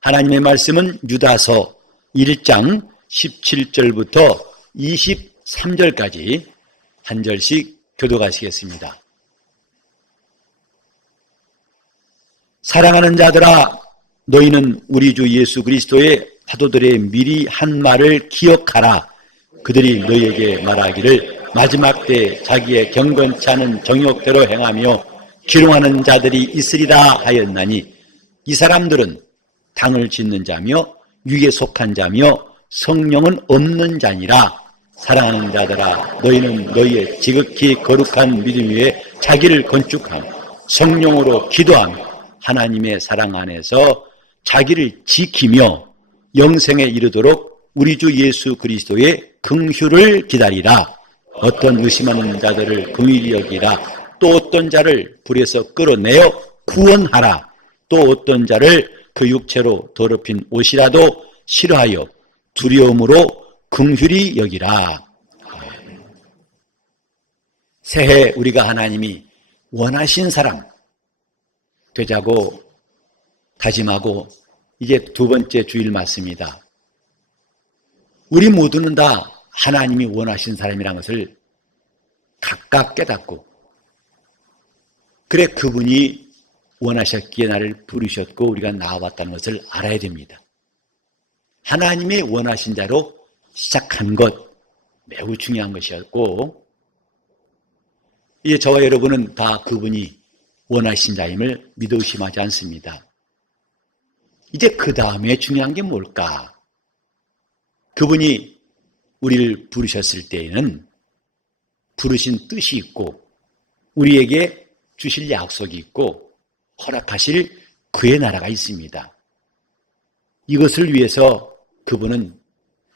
하나님의 말씀은 유다서 1장 17절부터 23절까지 한 절씩 교독하시겠습니다. 사랑하는 자들아, 너희는 우리 주 예수 그리스도의 사도들의 미리 한 말을 기억하라. 그들이 너희에게 말하기를 마지막 때 자기의 경건치 않은 정욕대로 행하며 기롱하는 자들이 있으리라 하였나니, 이 사람들은 당을 짓는 자며 육에 속한 자며 성령은 없는 자니라. 사랑하는 자들아, 너희는 너희의 지극히 거룩한 믿음 위에 자기를 건축하며 성령으로 기도하며 하나님의 사랑 안에서 자기를 지키며 영생에 이르도록 우리 주 예수 그리스도의 긍휼을 기다리라. 어떤 의심하는 자들을 긍휼히 여기라. 또 어떤 자를 불에서 끌어내어 구원하라. 또 어떤 자를 그 육체로 더럽힌 옷이라도 싫어하여 두려움으로 긍휼히 여기라. 새해 우리가 하나님이 원하신 사람 되자고 다짐하고 이제 두 번째 주일 맞습니다. 우리 모두는 다 하나님이 원하신 사람이라는 것을 각각 깨닫고, 그래 그분이 원하셨기에 나를 부르셨고 우리가 나와봤다는 것을 알아야 됩니다. 하나님의 원하신 자로 시작한 것 매우 중요한 것이었고, 이제 저와 여러분은 다 그분이 원하신 자임을 믿어 의심하지 않습니다. 이제 그 다음에 중요한 게 뭘까? 그분이 우리를 부르셨을 때에는 부르신 뜻이 있고 우리에게 주실 약속이 있고 허락하실 그의 나라가 있습니다. 이것을 위해서 그분은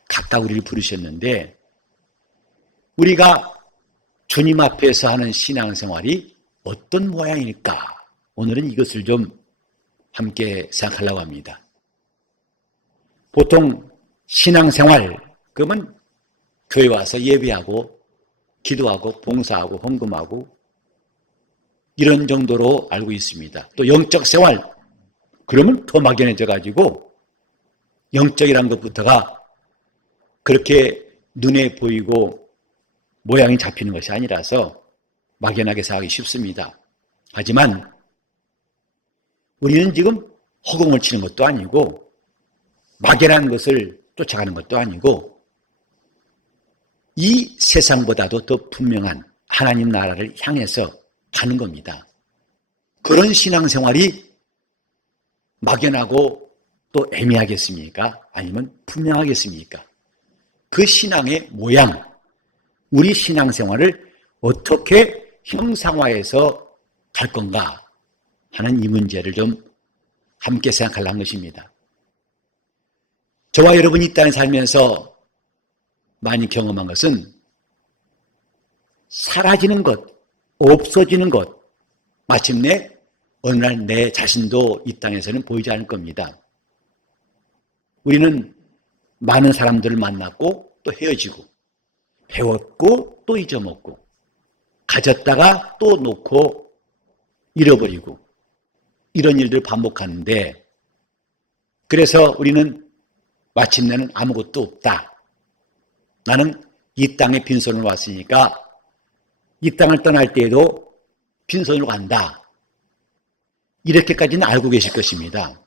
각각 우리를 부르셨는데, 우리가 주님 앞에서 하는 신앙생활이 어떤 모양일까? 오늘은 이것을 좀 함께 생각하려고 합니다. 보통 신앙생활, 그러면 교회 와서 예배하고 기도하고 봉사하고 헌금하고 이런 정도로 알고 있습니다. 또 영적 생활, 그러면 더 막연해져 가지고 영적이란 것부터가 그렇게 눈에 보이고 모양이 잡히는 것이 아니라서 막연하게 생각하기 쉽습니다. 하지만 우리는 지금 허공을 치는 것도 아니고 막연한 것을 쫓아가는 것도 아니고 이 세상보다도 더 분명한 하나님 나라를 향해서 가는 겁니다. 그런 신앙생활이 막연하고 또 애매하겠습니까? 아니면 분명하겠습니까? 그 신앙의 모양, 우리 신앙생활을 어떻게 형상화해서 갈 건가 하는 이 문제를 좀 함께 생각하려는 것입니다. 저와 여러분이 이 땅에 살면서 많이 경험한 것은 사라지는 것, 없어지는 것, 마침내 어느 날 내 자신도 이 땅에서는 보이지 않을 겁니다. 우리는 많은 사람들을 만났고 또 헤어지고, 배웠고 또 잊어먹고, 가졌다가 또 놓고 잃어버리고, 이런 일들을 반복하는데, 그래서 우리는 마침내는 아무것도 없다. 나는 이 땅에 빈손으로 왔으니까 이 땅을 떠날 때에도 빈손으로 간다. 이렇게까지는 알고 계실 것입니다.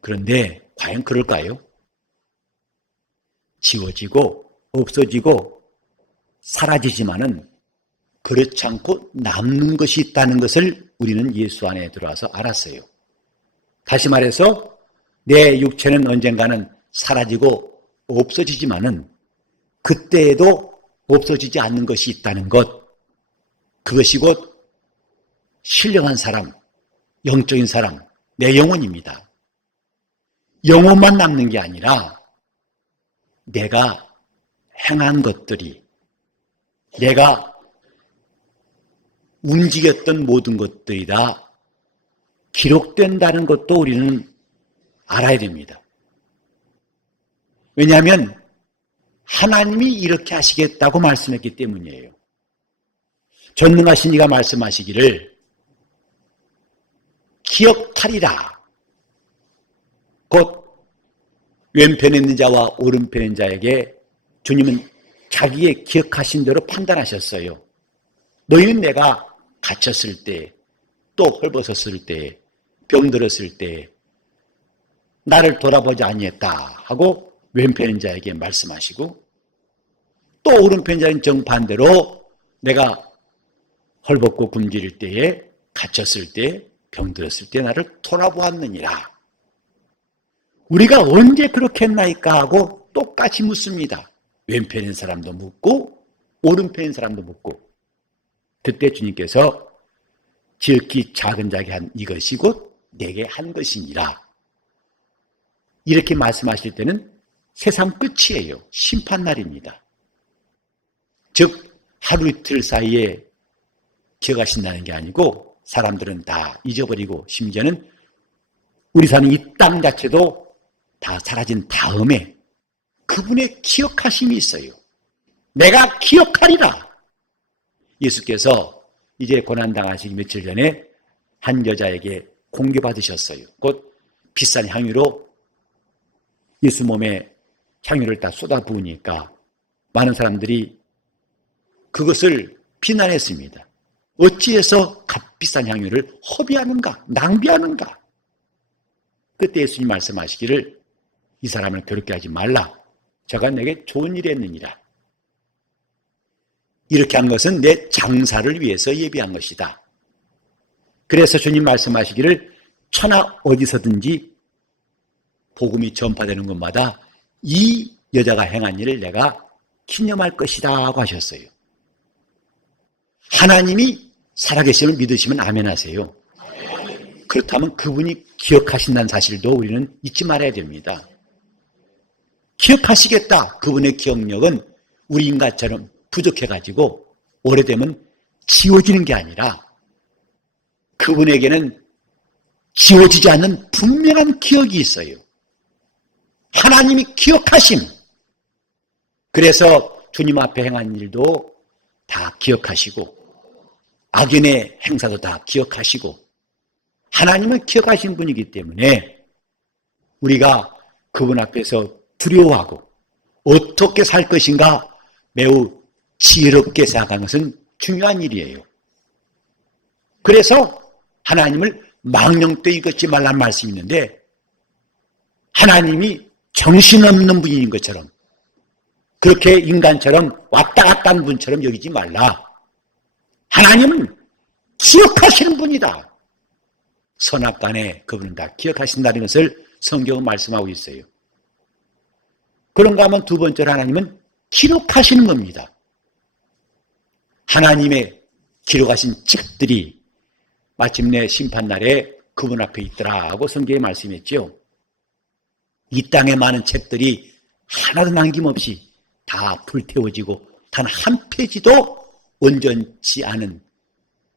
그런데 과연 그럴까요? 지워지고 없어지고 사라지지만은 그렇지 않고 남는 것이 있다는 것을 우리는 예수 안에 들어와서 알았어요. 다시 말해서 내 육체는 언젠가는 사라지고 없어지지만은 그때에도 없어지지 않는 것이 있다는 것, 그것이 곧 신령한 사람, 영적인 사람, 내 영혼입니다. 영혼만 남는 게 아니라 내가 행한 것들이, 내가 움직였던 모든 것들이 다 기록된다는 것도 우리는 알아야 됩니다. 왜냐하면 하나님이 이렇게 하시겠다고 말씀했기 때문이에요. 전능하신 이가 말씀하시기를 기억하리라. 왼편에 있는 자와 오른편에 있는 자에게 주님은 자기의 기억하신 대로 판단하셨어요. 너희는 내가 갇혔을 때, 또 헐벗었을 때, 병들었을 때 나를 돌아보지 아니했다 하고 왼편에 있는 자에게 말씀하시고, 또 오른편에 있는 자는 정반대로 내가 헐벗고 굶주릴 때에, 갇혔을 때, 병들었을 때 나를 돌아보았느니라. 우리가 언제 그렇게 했나이까 하고 똑같이 묻습니다. 왼편인 사람도 묻고 오른편인 사람도 묻고. 그때 주님께서 지극히 작은 자에게 한 이것이 곧 내게 한 것이니라. 이렇게 말씀하실 때는 세상 끝이에요. 심판날입니다. 즉 하루 이틀 사이에 기억하신다는 게 아니고 사람들은 다 잊어버리고 심지어는 우리 사는 이 땅 자체도 다 사라진 다음에 그분의 기억하심이 있어요. 내가 기억하리라. 예수께서 이제 고난당하시기 며칠 전에 한 여자에게 공개받으셨어요. 곧 비싼 향유로 예수 몸에 향유를 다 쏟아부으니까 많은 사람들이 그것을 비난했습니다. 어찌해서 값비싼 향유를 허비하는가, 낭비하는가. 그때 예수님 말씀하시기를 이 사람을 괴롭게 하지 말라. 저가 내게 좋은 일을 했느니라. 이렇게 한 것은 내 장사를 위해서 예비한 것이다. 그래서 주님 말씀하시기를 천하 어디서든지 복음이 전파되는 곳마다 이 여자가 행한 일을 내가 기념할 것이다 하고 하셨어요. 하나님이 살아계심을 믿으시면 아멘 하세요. 그렇다면 그분이 기억하신다는 사실도 우리는 잊지 말아야 됩니다. 기억하시겠다. 그분의 기억력은 우리 인간처럼 부족해가지고 오래되면 지워지는 게 아니라 그분에게는 지워지지 않는 분명한 기억이 있어요. 하나님이 기억하심. 그래서 주님 앞에 행한 일도 다 기억하시고 악인의 행사도 다 기억하시고 하나님은 기억하신 분이기 때문에 우리가 그분 앞에서 두려워하고 어떻게 살 것인가 매우 지혜롭게 생각하는 것은 중요한 일이에요. 그래서 하나님을 망령되이 걷지 말란 말씀이 있는데 하나님이 정신없는 분인 것처럼 그렇게 인간처럼 왔다 갔다 하는 분처럼 여기지 말라. 하나님은 기억하시는 분이다. 선악간에 그분은 다 기억하신다는 것을 성경은 말씀하고 있어요. 그런가 하면 두 번째로 하나님은 기록하시는 겁니다. 하나님의 기록하신 책들이 마침내 심판날에 그분 앞에 있더라 하고 성경에 말씀했죠. 이 땅에 많은 책들이 하나도 남김없이 다 불태워지고 단 한 페이지도 온전치 않은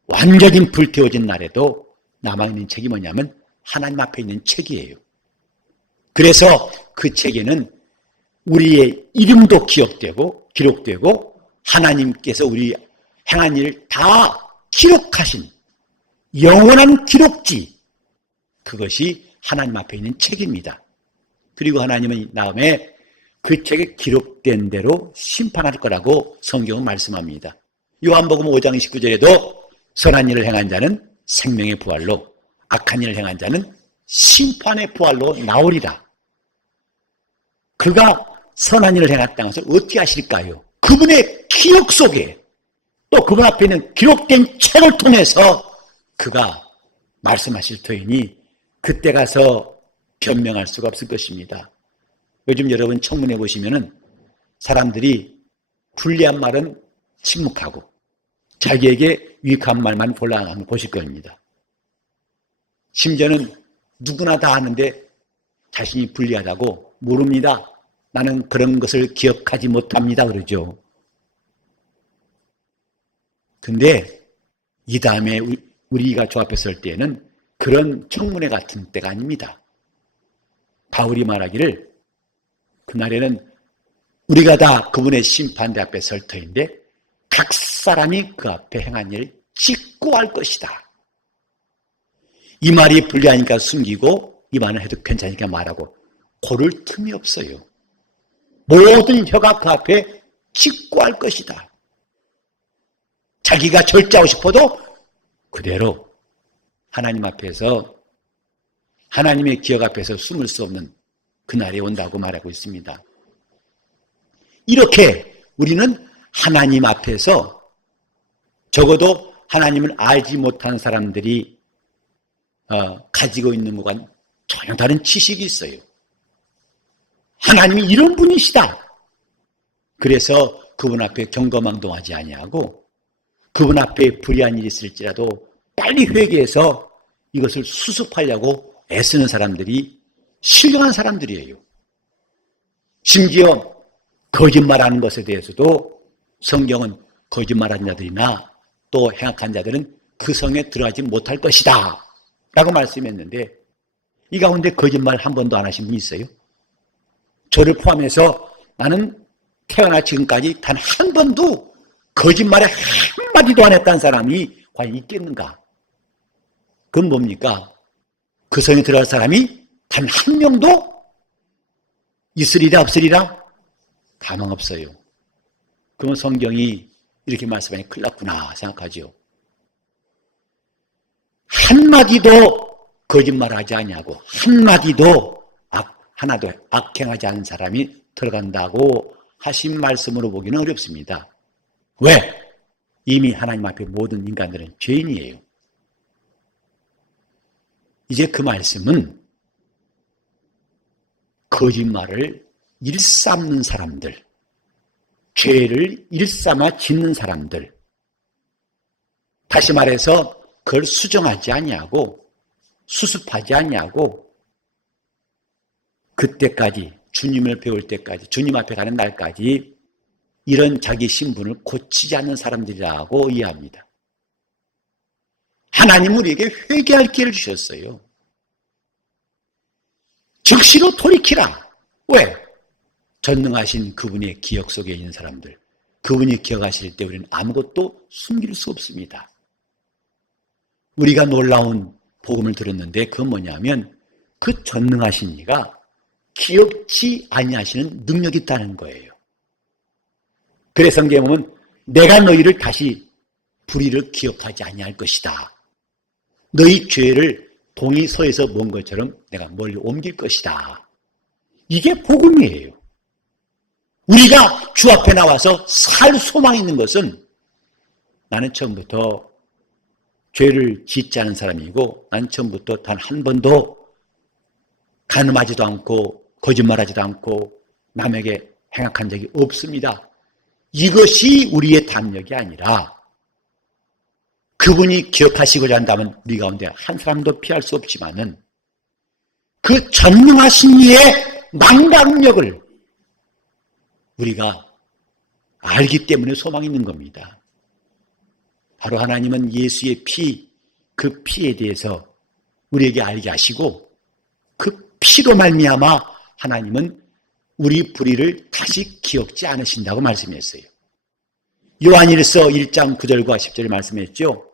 완전히 불태워진 날에도 남아있는 책이 뭐냐면 하나님 앞에 있는 책이에요. 그래서 그 책에는 우리의 이름도 기록되고 하나님께서 우리 행한 일 다 기록하신 영원한 기록지, 그것이 하나님 앞에 있는 책입니다. 그리고 하나님은 다음에 그 책에 기록된 대로 심판할 거라고 성경은 말씀합니다. 요한복음 5장 19절에도 선한 일을 행한 자는 생명의 부활로, 악한 일을 행한 자는 심판의 부활로 나오리라. 그가 선한 일을 행했다는 것을 어떻게 하실까요? 그분의 기억 속에 또 그분 앞에 있는 기록된 책을 통해서 그가 말씀하실 터이니 그때 가서 변명할 수가 없을 것입니다. 요즘 여러분 청문회 보시면은 사람들이 불리한 말은 침묵하고 자기에게 유익한 말만 골라가는 보실 겁니다. 심지어는 누구나 다 아는데 자신이 불리하다고 모릅니다. 나는 그런 것을 기억하지 못합니다. 그러죠. 근데 이 다음에 우리가 저 앞에 설 때에는 그런 청문회 같은 때가 아닙니다. 바울이 말하기를 그날에는 우리가 다 그분의 심판대 앞에 설 터인데 각 사람이 그 앞에 행한 일을 직고할 것이다. 이 말이 불리하니까 숨기고 이 말은 해도 괜찮으니까 말하고 고를 틈이 없어요. 모든 혀가 그 앞에 직구할 것이다. 자기가 절제하고 싶어도 그대로 하나님 앞에서, 하나님의 기억 앞에서 숨을 수 없는 그날이 온다고 말하고 있습니다. 이렇게 우리는 하나님 앞에서 적어도 하나님을 알지 못한 사람들이 가지고 있는 것과는 전혀 다른 지식이 있어요. 하나님이 이런 분이시다. 그래서 그분 앞에 경거망동하지 아니하고 그분 앞에 불의한 일이 있을지라도 빨리 회개해서 이것을 수습하려고 애쓰는 사람들이 신령한 사람들이에요. 심지어 거짓말하는 것에 대해서도 성경은 거짓말하는 자들이나 또 행악한 자들은 그 성에 들어가지 못할 것이다 라고 말씀했는데, 이 가운데 거짓말 한 번도 안 하신 분이 있어요? 저를 포함해서 나는 태어나 지금까지 단 한 번도 거짓말에 한마디도 안 했다는 사람이 과연 있겠는가? 그건 뭡니까? 그 성에 들어갈 사람이 단 한 명도 있으리라 없으리라? 가망 없어요. 그러면 성경이 이렇게 말씀하니 큰일 났구나 생각하죠. 한마디도 거짓말하지 아니하고 한마디도 하나도 악행하지 않은 사람이 들어간다고 하신 말씀으로 보기는 어렵습니다. 왜? 이미 하나님 앞에 모든 인간들은 죄인이에요. 이제 그 말씀은 거짓말을 일삼는 사람들, 죄를 일삼아 짓는 사람들, 다시 말해서 그걸 수정하지 아니하고 수습하지 아니하고 그때까지, 주님을 배울 때까지, 주님 앞에 가는 날까지 이런 자기 신분을 고치지 않는 사람들이라고 이해합니다. 하나님은 우리에게 회개할 기회를 주셨어요. 즉시로 돌이키라. 왜? 전능하신 그분의 기억 속에 있는 사람들, 그분이 기억하실 때 우리는 아무것도 숨길 수 없습니다. 우리가 놀라운 복음을 들었는데 그건 뭐냐면 그 전능하신 이가 기억지 아니하시는 능력이 있다는 거예요. 그래서 성경에 보면 내가 너희를 다시 불의를 기억하지 아니할 것이다. 너희 죄를 동이 서에서 먼 것처럼 내가 멀리 옮길 것이다. 이게 복음이에요. 우리가 주 앞에 나와서 살 소망이 있는 것은 나는 처음부터 죄를 짓지 않은 사람이고 난 처음부터 단 한 번도 간음하지도 않고 거짓말하지도 않고 남에게 행악한 적이 없습니다. 이것이 우리의 담력이 아니라 그분이 기억하시고자 한다면 우리 가운데 한 사람도 피할 수 없지만은 그 전능하신 이의 망각력을 우리가 알기 때문에 소망이 있는 겁니다. 바로 하나님은 예수의 피, 그 피에 대해서 우리에게 알게 하시고 그 피로 말미암아 하나님은 우리 불의를 다시 기억지 않으신다고 말씀했어요. 요한일서 1장 9절과 10절에 말씀했죠.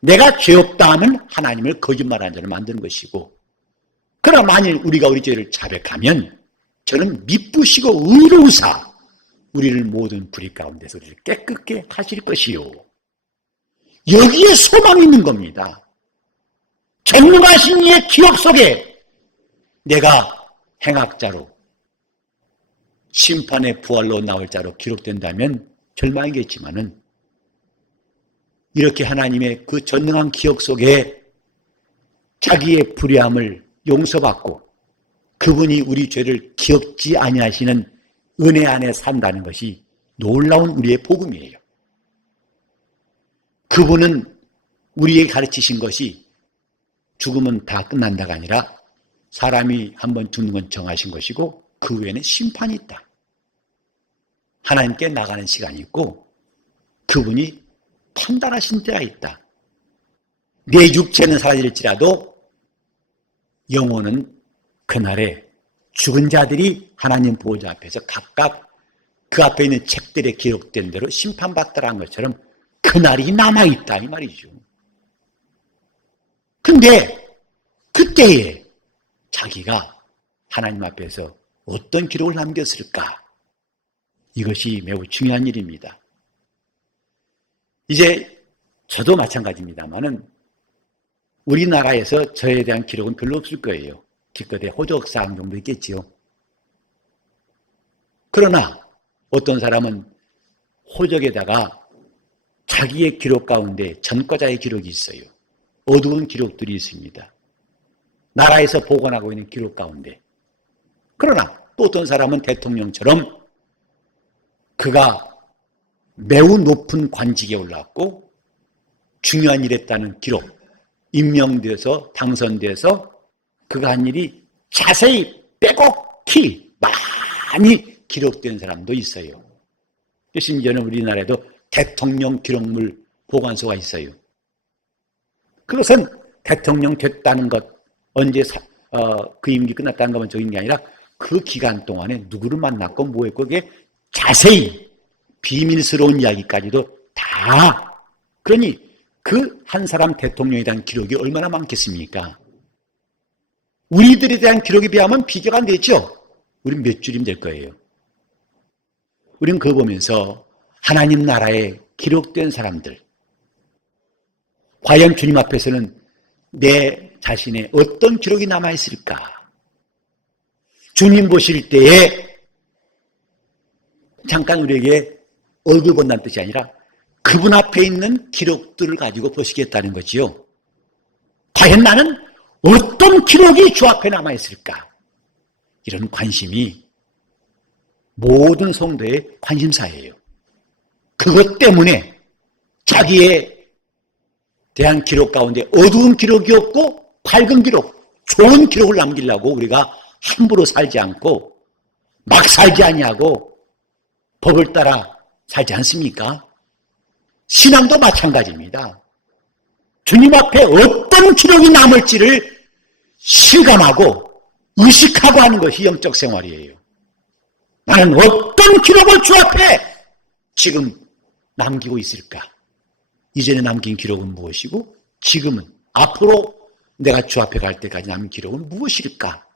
내가 죄 없다 하면 하나님을 거짓말하는 자를 만드는 것이고, 그러나 만일 우리가 우리 죄를 자백하면 저는 미쁘시고 의로우사 우리를 모든 불의 가운데서 우리를 깨끗게 하실 것이요. 여기에 소망이 있는 겁니다. 전능하신 이의 기억 속에 내가 행악자로 심판의 부활로 나올 자로 기록된다면 절망이겠지만은 이렇게 하나님의 그 전능한 기억 속에 자기의 불의함을 용서받고 그분이 우리 죄를 기억지 아니하시는 은혜 안에 산다는 것이 놀라운 우리의 복음이에요. 그분은 우리에게 가르치신 것이 죽으면 다 끝난다가 아니라 사람이 한번 죽는 건 정하신 것이고 그 후에는 심판이 있다. 하나님께 나가는 시간이 있고 그분이 판단하신 때가 있다. 내 육체는 사라질지라도 영혼은 그날에 죽은 자들이 하나님 보호자 앞에서 각각 그 앞에 있는 책들에 기록된 대로 심판받더라는 것처럼 그날이 남아있다 이 말이죠. 근데 그때에 자기가 하나님 앞에서 어떤 기록을 남겼을까? 이것이 매우 중요한 일입니다. 이제 저도 마찬가지입니다만은 우리나라에서 저에 대한 기록은 별로 없을 거예요. 기껏해 호적사항 정도 있겠지요. 그러나 어떤 사람은 호적에다가 자기의 기록 가운데 전과자의 기록이 있어요. 어두운 기록들이 있습니다. 나라에서 보관하고 있는 기록 가운데. 그러나 또 어떤 사람은 대통령처럼 그가 매우 높은 관직에 올랐고 중요한 일 했다는 기록, 임명돼서 당선돼서 그가 한 일이 자세히 빼곡히 많이 기록된 사람도 있어요. 심지어는 우리나라에도 대통령 기록물 보관소가 있어요. 그것은 대통령 됐다는 것, 언제 그 임기 끝났다는 것만 적은 게 아니라 그 기간 동안에 누구를 만났고 뭐 했고 그게 자세히 비밀스러운 이야기까지도 다. 그러니 그 한 사람 대통령에 대한 기록이 얼마나 많겠습니까? 우리들에 대한 기록에 비하면 비교가 안 되죠. 우린 몇 줄이면 될 거예요. 우린 그거 보면서 하나님 나라에 기록된 사람들, 과연 주님 앞에서는 내 자신의 어떤 기록이 남아있을까? 주님 보실 때에 잠깐 우리에게 얼굴 본다는 뜻이 아니라 그분 앞에 있는 기록들을 가지고 보시겠다는 거지요. 과연 나는 어떤 기록이 주 앞에 남아있을까? 이런 관심이 모든 성도의 관심사예요. 그것 때문에 자기에 대한 기록 가운데 어두운 기록이 없고 밝은 기록, 좋은 기록을 남기려고 우리가 함부로 살지 않고 막 살지 아니하고 법을 따라 살지 않습니까? 신앙도 마찬가지입니다. 주님 앞에 어떤 기록이 남을지를 실감하고 의식하고 하는 것이 영적 생활이에요. 나는 어떤 기록을 주 앞에 지금 남기고 있을까? 이전에 남긴 기록은 무엇이고 지금은 앞으로 내가 주 앞에 갈 때까지 남긴 기록은 무엇일까?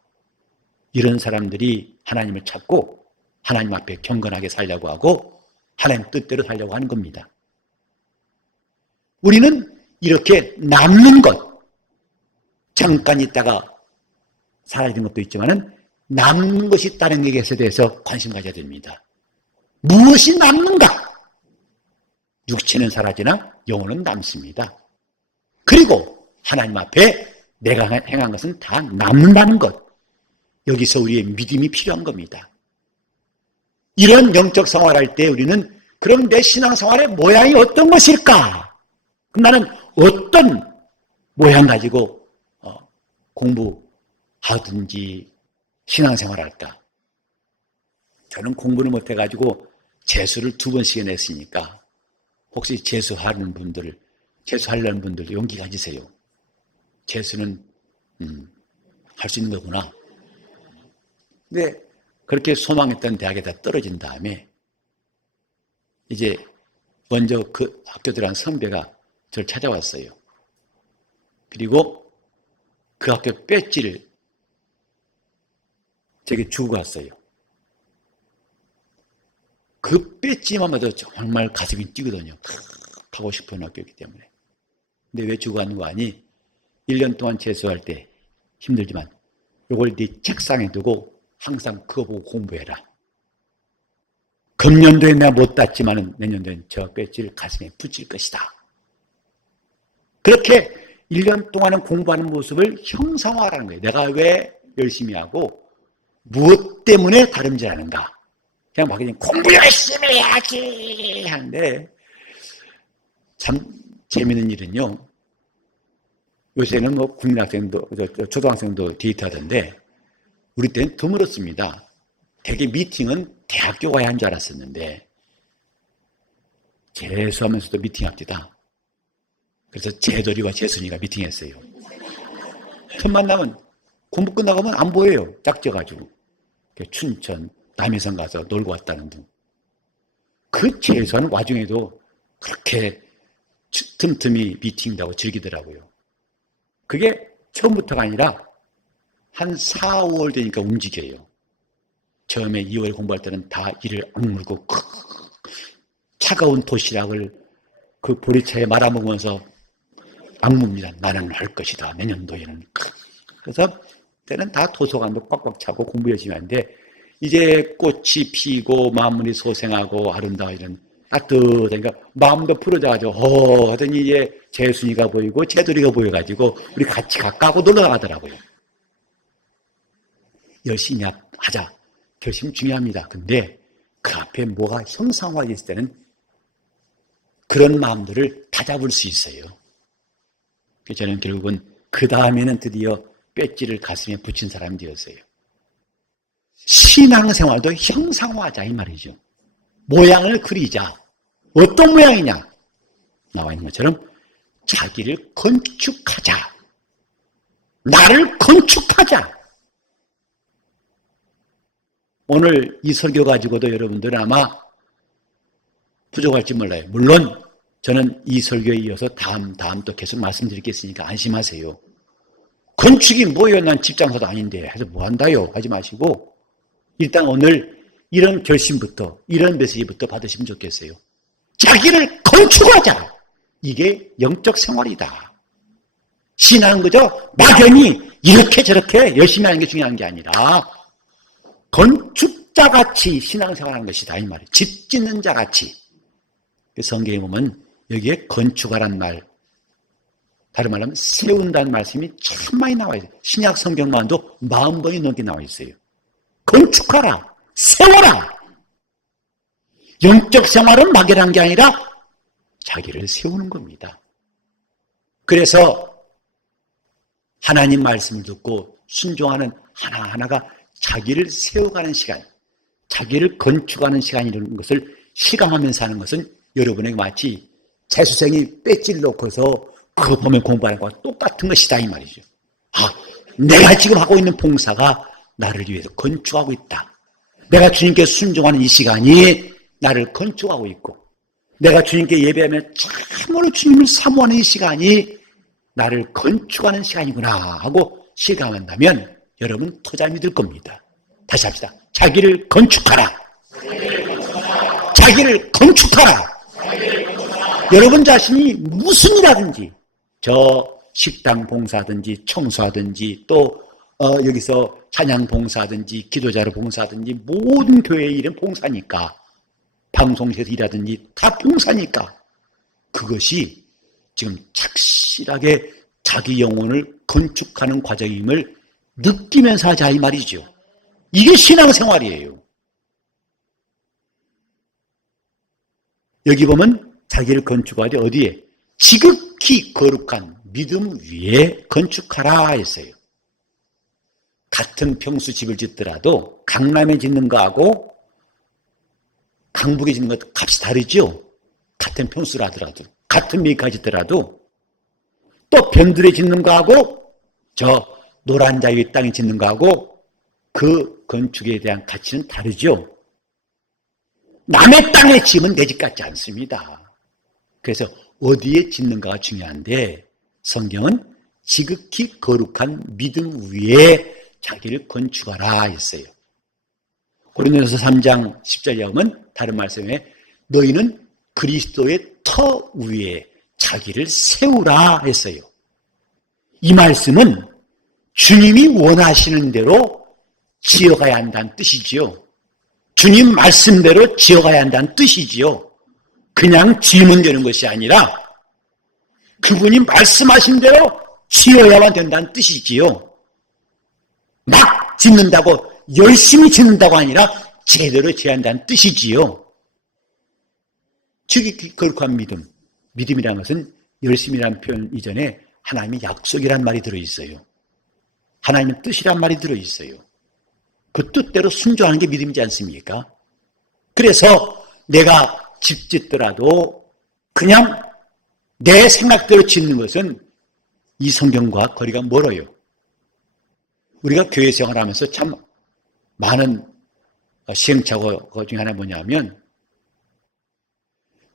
이런 사람들이 하나님을 찾고 하나님 앞에 경건하게 살려고 하고 하나님 뜻대로 살려고 하는 겁니다. 우리는 이렇게 남는 것, 잠깐 있다가 사라지는 것도 있지만은 남는 것이 있다는 것에 대해서 관심 가져야 됩니다. 무엇이 남는가? 육체는 사라지나 영혼은 남습니다. 그리고 하나님 앞에 내가 행한 것은 다 남는다는 것. 여기서 우리의 믿음이 필요한 겁니다. 이런 영적 생활할 때 우리는 그럼 내 신앙생활의 모양이 어떤 것일까? 그럼 나는 어떤 모양 가지고 공부하든지 신앙생활할까? 저는 공부를 못해가지고 재수를 2번씩 냈으니까 혹시 재수하려는 분들 용기 가지세요. 재수는 할 수 있는 거구나. 근데 그렇게 소망했던 대학에다 떨어진 다음에 이제 먼저 그 학교 들어간 선배가 저를 찾아왔어요. 그리고 그 학교 배지를 제게 주고 갔어요. 그 배지만 봐도 정말 가슴이 뛰거든요. 가고 싶은 학교이기 때문에. 근데 왜 주고 가는 거 아니? 1년 동안 재수할 때 힘들지만 이걸 네 책상에 두고 항상 그거 보고 공부해라. 금년도에 내가 못 땄지만 내년도엔 저 배지를 가슴에 붙일 것이다. 그렇게 1년 동안은 공부하는 모습을 형상화하라는 거예요. 내가 왜 열심히 하고 무엇 때문에 다름질하는가. 그냥 막 그냥 공부 열심히 해야지 하는데 참 재미있는 일은요. 요새는 뭐 국민학생도 초등학생도 데이트하던데 우리 때는 드물었습니다. 대개 미팅은 대학교 가야 한 줄 알았었는데 재수하면서도 미팅합니다. 그래서 재돌이와 재순이가 미팅했어요. 첫 만나면 공부 끝나가면 안 보여요. 짝져가지고. 춘천, 남해선 가서 놀고 왔다는 등. 그 재수하는 와중에도 그렇게 틈틈이 미팅도 하고 즐기더라고요. 그게 처음부터가 아니라 한 4, 5월 되니까 움직여요. 처음에 2월 공부할 때는 다 이를 악물고 차가운 도시락을 그 보리차에 말아먹으면서 악무입니다. 나는 할 것이다. 내년도에는. 그래서 때는 다 도서관도 꽉꽉 차고 공부 열심히 하는데 이제 꽃이 피고 마무리 소생하고 아름다워 이런 따뜻하니까 마음도 풀어져가지고 하더니 이제 재순이가 보이고 재돌이가 보여가지고 우리 같이 가까고 놀러 가더라고요. 열심히 하자. 결심 중요합니다. 근데 그 앞에 뭐가 형상화되어 있을 때는 그런 마음들을 다잡을 수 있어요. 그래서 저는 결국은 그 다음에는 드디어 배지를 가슴에 붙인 사람이 되었어요. 신앙생활도 형상화하자 이 말이죠. 모양을 그리자. 어떤 모양이냐? 나와 있는 것처럼 자기를 건축하자. 나를 건축하자. 오늘 이 설교 가지고도 여러분들은 아마 부족할지 몰라요. 물론 저는 이 설교에 이어서 다음 또 계속 말씀드리겠으니까 안심하세요. 건축이 뭐예요? 난 집장사도 아닌데 해서 뭐 한다요? 하지 마시고 일단 오늘 이런 결심부터 이런 메시지부터 받으시면 좋겠어요. 자기를 건축하자. 이게 영적 생활이다. 신앙은 그저 막연히 이렇게 저렇게 열심히 하는 게 중요한 게 아니라 건축자같이 신앙생활하는 것이다 이 말이에요. 집 짓는 자같이. 성경에 보면 여기에 건축하란 말, 다른 말로 하면 세운다는 말씀이 참 많이 나와 있어요. 신약 성경만도 40번이 넘게 나와 있어요. 건축하라, 세워라. 영적 생활은 막연한 게 아니라 자기를 세우는 겁니다. 그래서 하나님 말씀을 듣고 순종하는 하나하나가 자기를 세워가는 시간, 자기를 건축하는 시간이라는 것을 실감하면서 하는 것은 여러분에게 마치 재수생이 배지를 놓고서 그거 보면 공부하는 것과 똑같은 것이다 이 말이죠. 내가 지금 하고 있는 봉사가 나를 위해서 건축하고 있다. 내가 주님께 순종하는 이 시간이 나를 건축하고 있고 내가 주님께 예배하며 참으로 주님을 사모하는 이 시간이 나를 건축하는 시간이구나 하고 실감한다면 여러분 토잠이 들 겁니다. 다시 합시다. 자기를 건축하라. 자기를 건축하라. 여러분 자신이 무슨 일하든지 저 식당 봉사하든지 청소하든지 또 여기서 찬양 봉사하든지 기도자로 봉사하든지 모든 교회의 일은 봉사니까 방송국에서 일하든지 다 봉사니까 그것이 지금 착실하게 자기 영혼을 건축하는 과정임을 느끼면서 하자 이 말이죠. 이게 신앙생활이에요. 여기 보면 자기를 건축하되 어디에? 지극히 거룩한 믿음 위에 건축하라 했어요. 같은 평수 집을 짓더라도 강남에 짓는 거하고 강북에 짓는 것 값이 다르죠. 같은 평수라 하더라도 같은 메이커 짓더라도 또 변두리에 짓는 거하고 저 노란 자유의 땅에 짓는 거하고 그 건축에 대한 가치는 다르죠. 남의 땅에 지으면 내 집 같지 않습니다. 그래서 어디에 짓는가가 중요한데 성경은 지극히 거룩한 믿음 위에 자기를 건축하라 했어요. 고린도전서 3장 10절에 보면 다른 말씀에 너희는 그리스도의 터 위에 자기를 세우라 했어요. 이 말씀은 주님이 원하시는 대로 지어가야 한다는 뜻이지요. 주님 말씀대로 지어가야 한다는 뜻이지요. 그냥 지으면 되는 것이 아니라 그분이 말씀하신 대로 지어야만 된다는 뜻이지요. 막 짓는다고 열심히 짓는다고 아니라 제대로 지어야 한다는 뜻이지요. 즉 거룩한 믿음, 믿음이라는 것은 열심이라는 표현 이전에 하나님의 약속이란 말이 들어있어요. 하나님의 뜻이란 말이 들어있어요. 그 뜻대로 순종하는 게 믿음이지 않습니까? 그래서 내가 집 짓더라도 그냥 내 생각대로 짓는 것은 이 성경과 거리가 멀어요. 우리가 교회 생활하면서 참 많은 시행착오 중에 하나 뭐냐면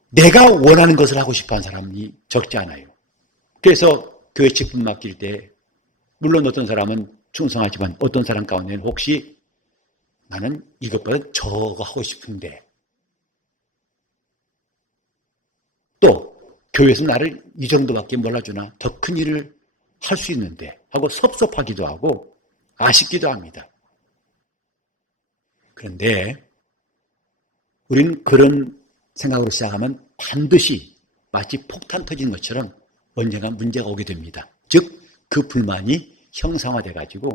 내가 원하는 것을 하고 싶어하는 사람이 적지 않아요. 그래서 교회 직분 맡길 때 물론 어떤 사람은 충성하지만 어떤 사람 가운데는 혹시 나는 이것보다 저거 하고 싶은데, 또 교회에서 나를 이 정도밖에 몰라주나 더 큰 일을 할 수 있는데 하고 섭섭하기도 하고 아쉽기도 합니다. 그런데 우리는 그런 생각으로 시작하면 반드시 마치 폭탄 터진 것처럼 언젠가 문제가 오게 됩니다. 즉 그 불만이 형상화돼 가지고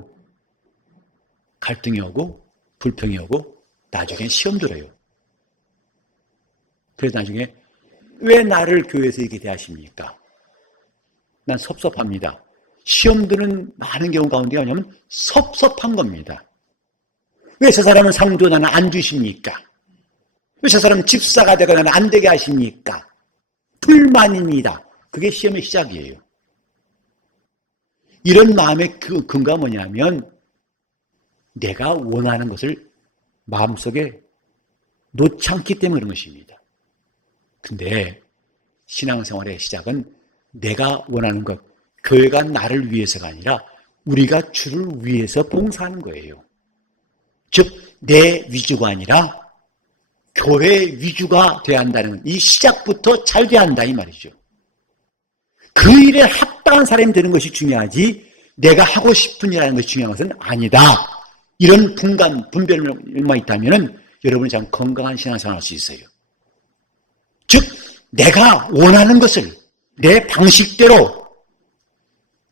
갈등이 오고 불평이 오고 나중에 시험 들어요. 그래서 나중에 왜 나를 교회에서 이렇게 대하십니까? 난 섭섭합니다. 시험 드는 많은 경우 가운데 뭐냐면 섭섭한 겁니다. 왜 저 사람은 상도 나는 안 주십니까? 왜 저 사람은 집사가 되고 나는 안 되게 하십니까? 불만입니다. 그게 시험의 시작이에요. 이런 마음의 그 근거가 뭐냐면 내가 원하는 것을 마음속에 놓지 않기 때문에 그런 것입니다. 근데 신앙생활의 시작은 내가 원하는 것, 교회가 나를 위해서가 아니라 우리가 주를 위해서 봉사하는 거예요. 즉 내 위주가 아니라 교회 위주가 돼야 한다는 이 시작부터 잘 돼야 한다 이 말이죠. 그 일에 합당한 사람이 되는 것이 중요하지 내가 하고 싶은 일하는 것이 중요한 것은 아니다. 이런 분별만 있다면 여러분이 참 건강한 신앙생활을 할 수 있어요. 즉 내가 원하는 것을 내 방식대로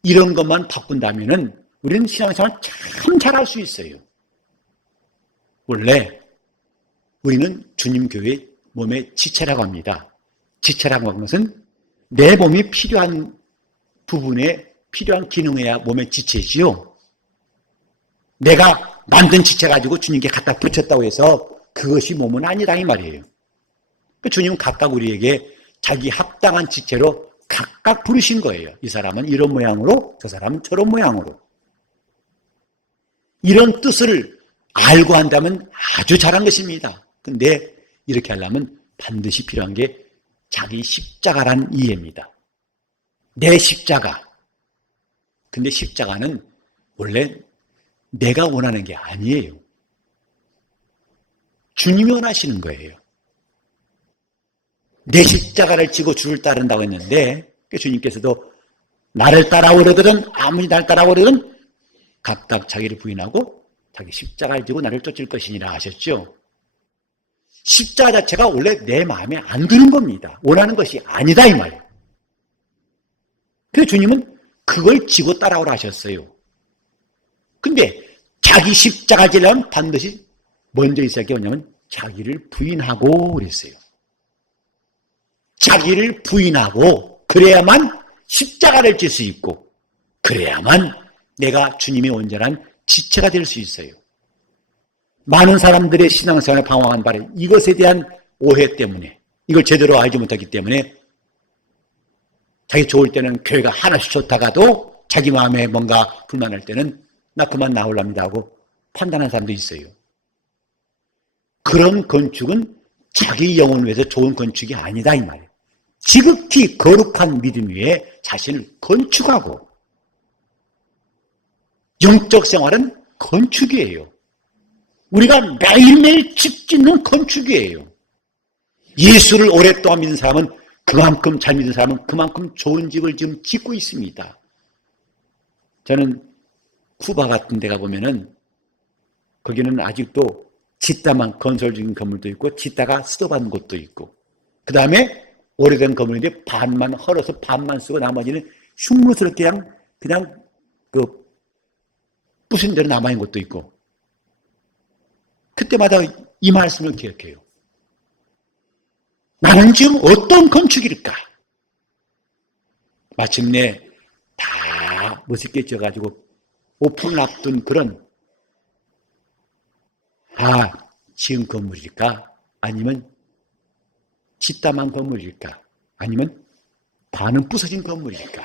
이런 것만 바꾼다면 우리는 신앙생활 참 잘할 수 있어요. 원래 우리는 주님 교회 몸의 지체라고 합니다. 지체라고 하는 것은 내 몸이 필요한 부분에 필요한 기능해야 몸의 지체지요. 내가 만든 지체 가지고 주님께 갖다 붙였다고 해서 그것이 몸은 아니다 이 말이에요. 주님은 각각 우리에게 자기 합당한 지체로 각각 부르신 거예요. 이 사람은 이런 모양으로, 저 사람은 저런 모양으로. 이런 뜻을 알고 한다면 아주 잘한 것입니다. 근데 이렇게 하려면 반드시 필요한 게 자기 십자가라는 이해입니다. 내 십자가. 근데 십자가는 원래 내가 원하는 게 아니에요. 주님이 원하시는 거예요. 내 십자가를 지고 주를 따른다고 했는데 주님께서도 나를 따라오려거든 아무리 나를 따라오려거든 각각 자기를 부인하고 자기 십자가를 지고 나를 쫓을 것이니라 하셨죠. 십자가 자체가 원래 내 마음에 안 드는 겁니다. 원하는 것이 아니다 이 말이에요. 그래서 주님은 그걸 지고 따라오라 하셨어요. 근데 자기 십자가 지려면 반드시 먼저 있어야 할 게 뭐냐면 자기를 부인하고 그랬어요. 자기를 부인하고 그래야만 십자가를 질 수 있고 그래야만 내가 주님의 온전한 지체가 될 수 있어요. 많은 사람들의 신앙생활에 방황한 바로 이것에 대한 오해 때문에 이걸 제대로 알지 못하기 때문에 자기 좋을 때는 교회가 하나씩 좋다가도 자기 마음에 뭔가 불만할 때는 나 그만 나오랍니다 하고 판단하는 사람도 있어요. 그런 건축은 자기 영혼을 위해서 좋은 건축이 아니다 이 말이에요. 지극히 거룩한 믿음 위에 자신을 건축하고 영적 생활은 건축이에요. 우리가 매일매일 집 짓는 건축이에요. 예수를 오랫동안 믿는 사람은 그만큼 잘 믿는 사람은 그만큼 좋은 집을 지금 짓고 있습니다. 저는 쿠바 같은 데 가보면은 거기는 아직도 짓다만 건설 중인 건물도 있고 짓다가 쓰러받는 곳도 있고 그 다음에 오래된 건물인데 반만 헐어서 반만 쓰고 나머지는 흉물스럽게 그냥 부순 대로 남아있는 곳도 있고 그때마다 이 말씀을 기억해요. 나는 지금 어떤 건축일까? 마침내 다 멋있게 지어가지고 오픈을 앞둔 그런 다 지은 건물일까? 아니면 짓다만 건물일까? 아니면 반은 부서진 건물일까?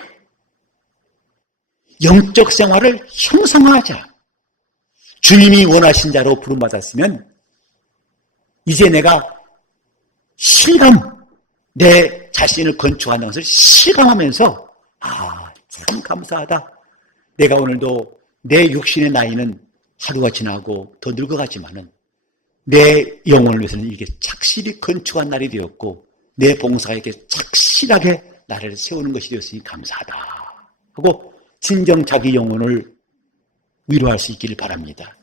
영적 생활을 형성하자. 주님이 원하신 자로 부름받았으면 이제 내가 실감, 내 자신을 건축하는 것을 실감하면서 참 감사하다. 내가 오늘도 내 육신의 나이는 하루가 지나고 더 늙어가지만은 내 영혼을 위해서는 이게 착실히 건축한 날이 되었고 내 봉사가 이렇게 착실하게 나를 세우는 것이 되었으니 감사하다 하고 진정 자기 영혼을 위로할 수 있기를 바랍니다.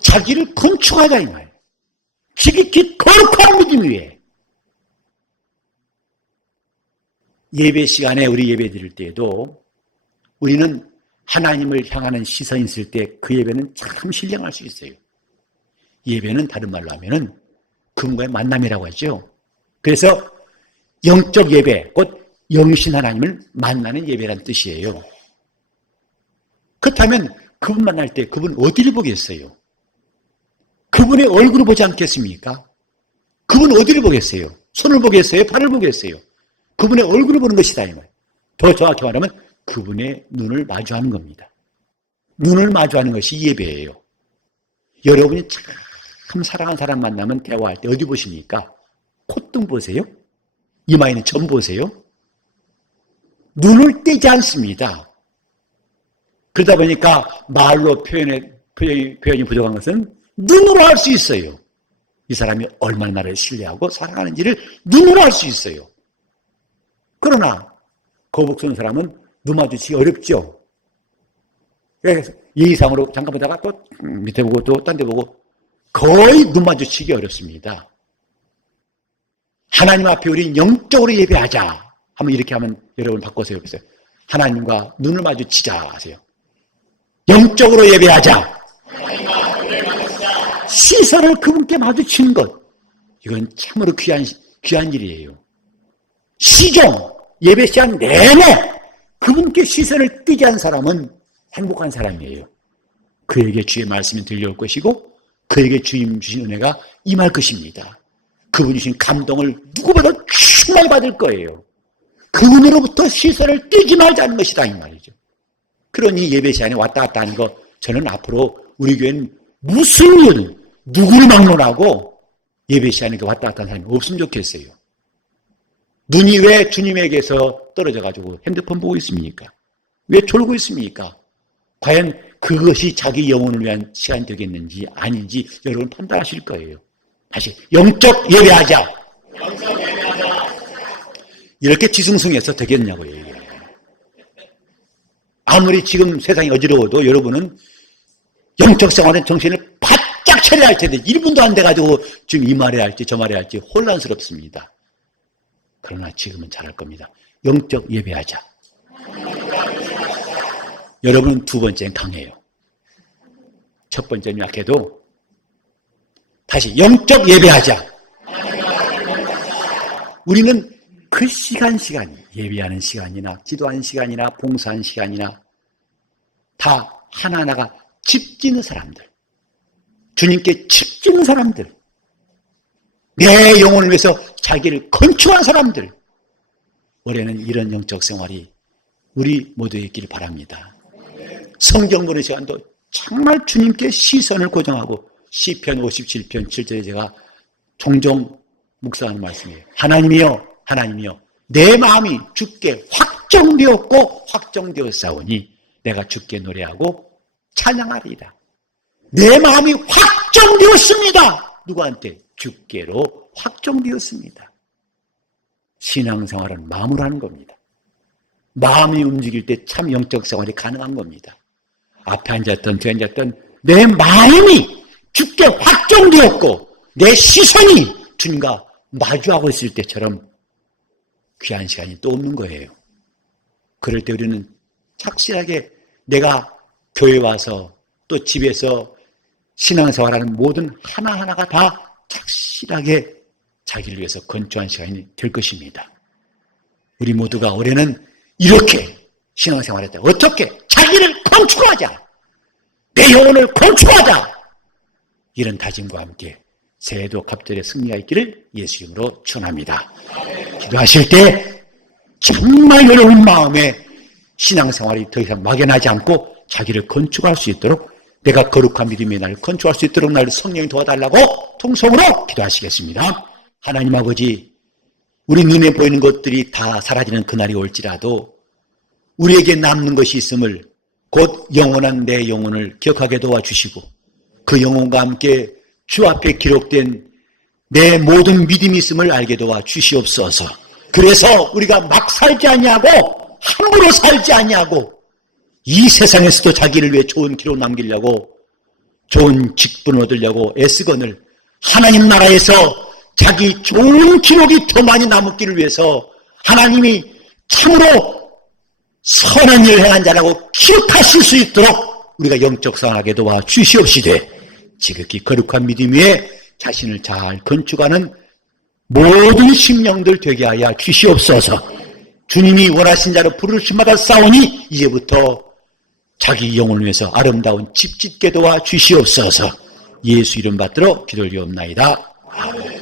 자기를 건축하자 이 말이에요. 지극히 거룩한 믿음 위에. 예배 시간에 우리 예배 드릴 때에도 우리는 하나님을 향하는 시선이 있을 때 그 예배는 참 신령할 수 있어요. 예배는 다른 말로 하면은 그분과의 만남이라고 하죠. 그래서 영적 예배, 곧 영신 하나님을 만나는 예배라는 뜻이에요. 그렇다면 그분 만날 때 그분 어디를 보겠어요? 그분의 얼굴을 보지 않겠습니까? 그분 어디를 보겠어요? 손을 보겠어요? 발을 보겠어요? 그분의 얼굴을 보는 것이다 이 말이에요. 더 정확히 말하면 그분의 눈을 마주하는 겁니다. 눈을 마주하는 것이 예배예요. 여러분이 참 사랑하는 사람 만나면 대화할 때 어디 보십니까? 콧등 보세요? 이마에 있는 점 보세요? 눈을 떼지 않습니다. 그러다 보니까 말로 표현이 부족한 것은 눈으로 할 수 있어요. 이 사람이 얼마나 나를 신뢰하고 사랑하는지를 눈으로 할 수 있어요. 그러나 거북선 사람은 눈 마주치기 어렵죠. 그래서 예의상으로 잠깐 보다가 또 밑에 보고 또 딴 데 보고 거의 눈 마주치기 어렵습니다. 하나님 앞에 우리 영적으로 예배하자 하면 이렇게 하면 여러분 바꿔서 해보세요. 하나님과 눈을 마주치자 하세요. 영적으로 예배하자. 시선을 그분께 마주치는 것, 이건 참으로 귀한 일이에요. 시종, 예배 시간 내내 그분께 시선을 띄지 않은 사람은 행복한 사람이에요. 그에게 주의 말씀이 들려올 것이고 그에게 주님 주신 은혜가 임할 것입니다. 그분이 주신 감동을 누구보다 충만히 받을 거예요. 그분으로부터 시선을 띄지 말자는 것이다 이 말이죠. 그러니 예배 시간에 왔다 갔다 하는 거 저는 앞으로 우리 교회는 무슨 일, 누구를 막론하고 예배 시간에 왔다 갔다 하는 사람이 없으면 좋겠어요. 눈이 왜 주님에게서 떨어져가지고 핸드폰 보고 있습니까? 왜 졸고 있습니까? 과연 그것이 자기 영혼을 위한 시간이 되겠는지 아닌지 여러분 판단하실 거예요. 다시 영적 예배하자. 이렇게 지승승해서 되겠냐고요. 이게. 아무리 지금 세상이 어지러워도 여러분은 영적 생활은 정신을 바짝 차려야 할 텐데 1분도 안 돼가지고 지금 이 말해야 할지 저 말해야 할지 혼란스럽습니다. 그러나 지금은 잘할 겁니다. 영적 예배하자. 여러분은 두 번째는 강해요. 첫 번째는 약해도 다시 영적 예배하자. 우리는 그 시간이 예배하는 시간이나 기도하는 시간이나 봉사하는 시간이나 다 하나하나가 집 짓는 사람들, 주님께 집 짓는 사람들, 내 영혼을 위해서 자기를 건축한 사람들, 올해는 이런 영적 생활이 우리 모두에 있기를 바랍니다. 성경 보는 시간도 정말 주님께 시선을 고정하고 시편 57편 7절에 제가 종종 묵상하는 말씀이에요. 하나님이여 내 마음이 주께 확정되었고 확정되었사오니 내가 주께 노래하고 찬양하리이다. 내 마음이 확정되었습니다. 누구한테? 주께로 확정되었습니다. 신앙생활은 마음으로 하는 겁니다. 마음이 움직일 때 참 영적 생활이 가능한 겁니다. 앞에 앉았던 뒤에 앉았던 내 마음이 주께 확정되었고 내 시선이 주님과 마주하고 있을 때처럼 귀한 시간이 또 없는 거예요. 그럴 때 우리는 착실하게 내가 교회 와서 또 집에서 신앙생활하는 모든 하나하나가 다 착실하게 자기를 위해서 건조한 시간이 될 것입니다. 우리 모두가 올해는 이렇게 신앙생활할 때 어떻게 자기를 건축하자, 내 영혼을 건축하자, 이런 다짐과 함께 새해도 갑절의 승리가 있기를 예수 이름으로 축원합니다. 기도하실 때 정말 여러분 마음에 신앙생활이 더 이상 막연하지 않고 자기를 건축할 수 있도록, 내가 거룩한 믿음의 나를 건축할 수 있도록 나를 성령이 도와달라고 통성으로 기도하시겠습니다. 하나님 아버지, 우리 눈에 보이는 것들이 다 사라지는 그날이 올지라도 우리에게 남는 것이 있음을 곧 영원한 내 영혼을 기억하게 도와주시고 그 영혼과 함께 주 앞에 기록된 내 모든 믿음이 있음을 알게 도와주시옵소서. 그래서 우리가 막 살지 아니하고 함부로 살지 아니하고 이 세상에서도 자기를 위해 좋은 기록 남기려고 좋은 직분을 얻으려고 애쓰거늘 하나님 나라에서 자기 좋은 기록이 더 많이 남기를 위해서 하나님이 참으로 선한 일을 행한 자라고 기억하실 수 있도록 우리가 영적 성하게 도와주시옵시되 지극히 거룩한 믿음 위에 자신을 잘 건축하는 모든 심령들 되게 하여 주시옵소서. 주님이 원하신 자로 부르심마다 싸우니 이제부터 자기 영혼을 위해서 아름다운 집 짓게 도와주시옵소서. 예수 이름 받들어 기도드리옵나이다. 아멘.